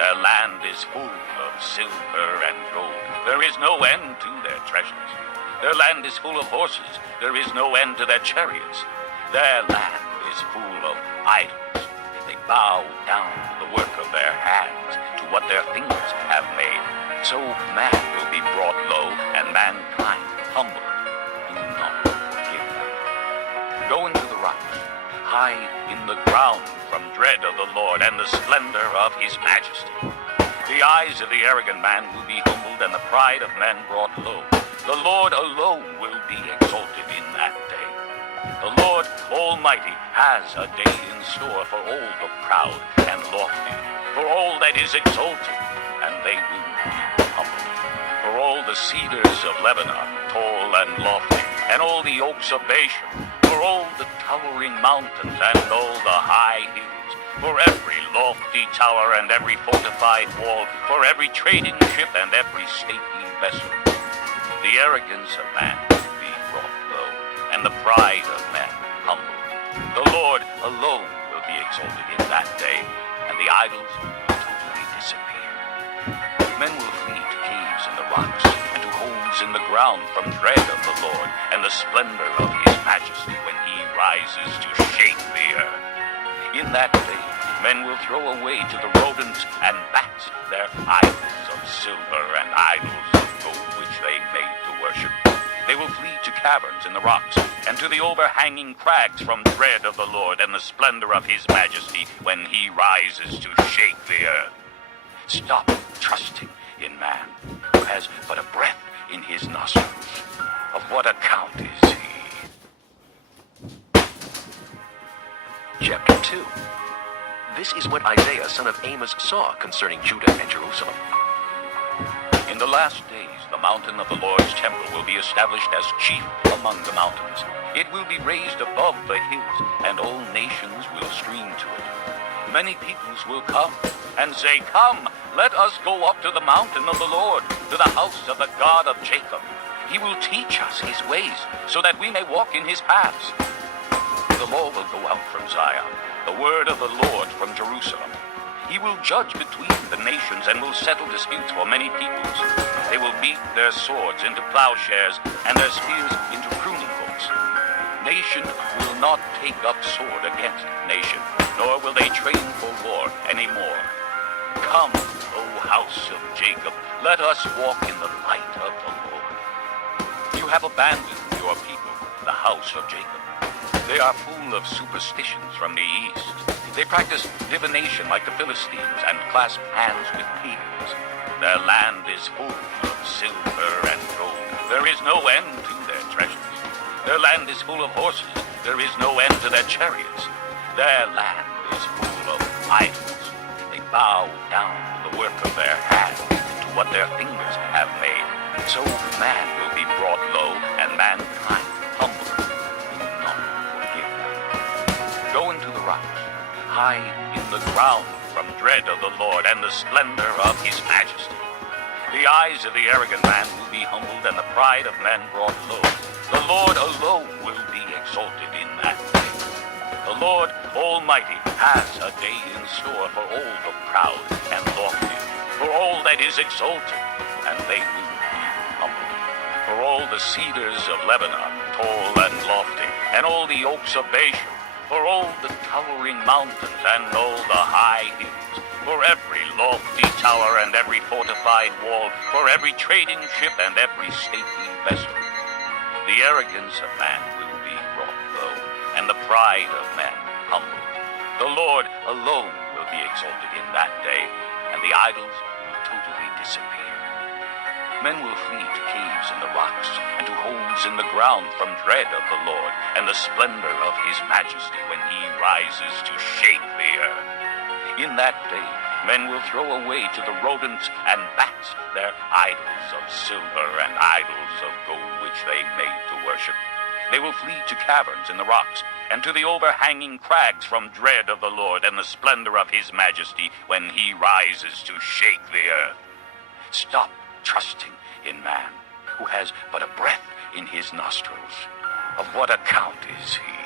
Their land is full of silver and gold. There is no end to their treasures. Their land is full of horses. There is no end to their chariots. Their land is full of idols. They bow down to the work of their hands, to what their fingers have made. So man will be brought low, and mankind humbled. Do not forgive them. Go into the rocks, hide in the ground from dread of the Lord and the splendor of his majesty. The eyes of the arrogant man will be humbled, and the pride of men brought low. The Lord alone will be exalted in that day. The Lord Almighty has a day in store for all the proud and lofty, for all that is exalted, and they will be humbled. For all the cedars of Lebanon, tall and lofty, and all the oaks of Bashan, for all the towering mountains and all the high hills, for every lofty tower and every fortified wall, for every trading ship and every stately vessel. The arrogance of man will be brought low, and the pride of men humbled. The Lord alone will be exalted in that day, and the idols will totally disappear. Men will flee to caves in the rocks, and to holes in the ground from dread of the Lord, and the splendor of his majesty when he rises to shake the earth. In that day, men will throw away to the rodents and bats their idols of silver and idols of gold which they made to worship. They will flee to caverns in the rocks, and to the overhanging crags from dread of the Lord and the splendor of his majesty when he rises to shake the earth. Stop trusting in man, who has but a breath in his nostrils. Of what account is he? Chapter 2. This is what Isaiah son of Amos saw concerning Judah and Jerusalem. In the last days, the mountain of the Lord's temple will be established as chief among the mountains. It will be raised above the hills, and all nations will stream to it. Many peoples will come and say, "Come, let us go up to the mountain of the Lord, to the house of the God of Jacob. He will teach us his ways, so that we may walk in his paths." The law will go out from Zion, the word of the Lord from Jerusalem. He will judge between the nations and will settle disputes for many peoples. They will beat their swords into plowshares and their spears into pruning hooks. Nation will not take up sword against nation, nor will they train for war anymore. Come, O house of Jacob, let us walk in the light of the Lord. You have abandoned your people, the house of Jacob. They are full of superstitions from the east. They practice divination like the Philistines and clasp hands with pagans. Their land is full of silver and gold. There is no end to their treasures. Their land is full of horses. There is no end to their chariots. Their land is full of idols. They bow down to the work of their hands, to what their fingers have made. So man will be brought low, and mankind humbled. Do not forgive them. Go into the rocks. Hide in the ground from dread of the Lord and the splendor of his majesty. The eyes of the arrogant man will be humbled, and the pride of men brought low. The Lord alone will be exalted in that day. The Lord Almighty has a day in store for all the proud and lofty, for all that is exalted, and they will be humbled. For all the cedars of Lebanon, tall and lofty, and all the oaks of Bashan, for all the towering mountains and all the high hills, for every lofty tower and every fortified wall, for every trading ship and every stately vessel. The arrogance of man will be brought low, and the pride of men humbled. The Lord alone will be exalted in that day, and the idols will totally disappear. Men will flee to caves in the rocks, and to holes in the ground from dread of the Lord, and the splendor of his majesty when he rises to shake the earth. In that day, men will throw away to the rodents and bats their idols of silver and idols of gold which they made to worship. They will flee to caverns in the rocks, and to the overhanging crags from dread of the Lord and the splendor of his majesty when he rises to shake the earth. Stop trusting in man, who has but a breath in his nostrils. Of what account is he?